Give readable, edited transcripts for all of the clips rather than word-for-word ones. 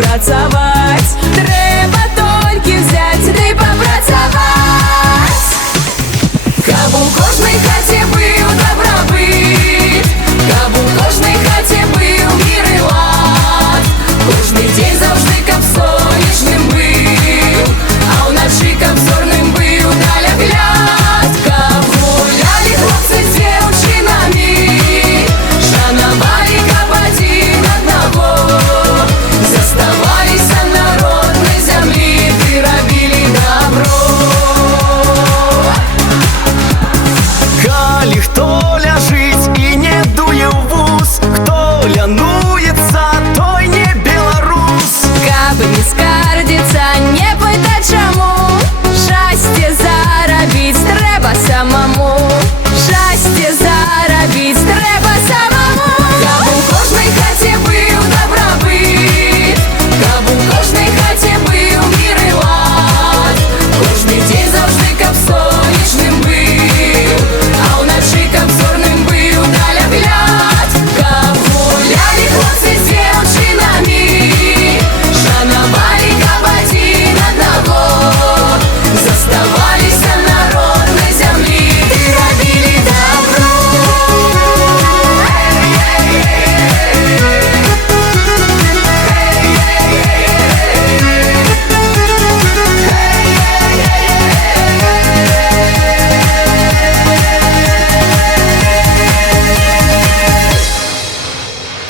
працаваць, трэба толькі взять ды папрацаваць. Каб у кожнай хаце быў дабрабыт, каб у кожнай хаце быў мір і лад, кожны дзень заўжды каб сонечным быў, а ўначы каб зорным быў далягляд. Каб гулялі хлопцы з дзеўчынамі, шанавалі каб адзін аднаго, заставаліся на роднай зямлі ды рабілі дабро. Калі хто ляжыць і не дуе ў вус, хто лянуецца, той не беларус. Каб не скардзіцца, не пытаць чаму, шчасце зарабіць трэба самому, шчасце зарабіць трэба самому. Каб у кожнай хаце быў дабрабыт, каб у кожнай хаце быў мір і лад, кожны дзень заўжды каб сонечным быў, а ўначы каб зорным быў далягляд. Каб гулялі хлопцы з дзеўчынамі, шанавалі каб адзін аднаго, заставаліся на роднай зямлі ды рабілі дабро.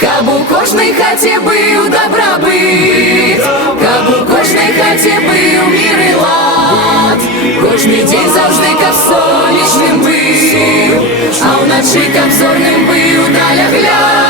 Каб у кожнай хаце быў дабрабыт, каб у кожнай хаце быў мір і лад, кожны дзень заўжды каб сонечным быў, а ўначы каб зорным быў далягляд.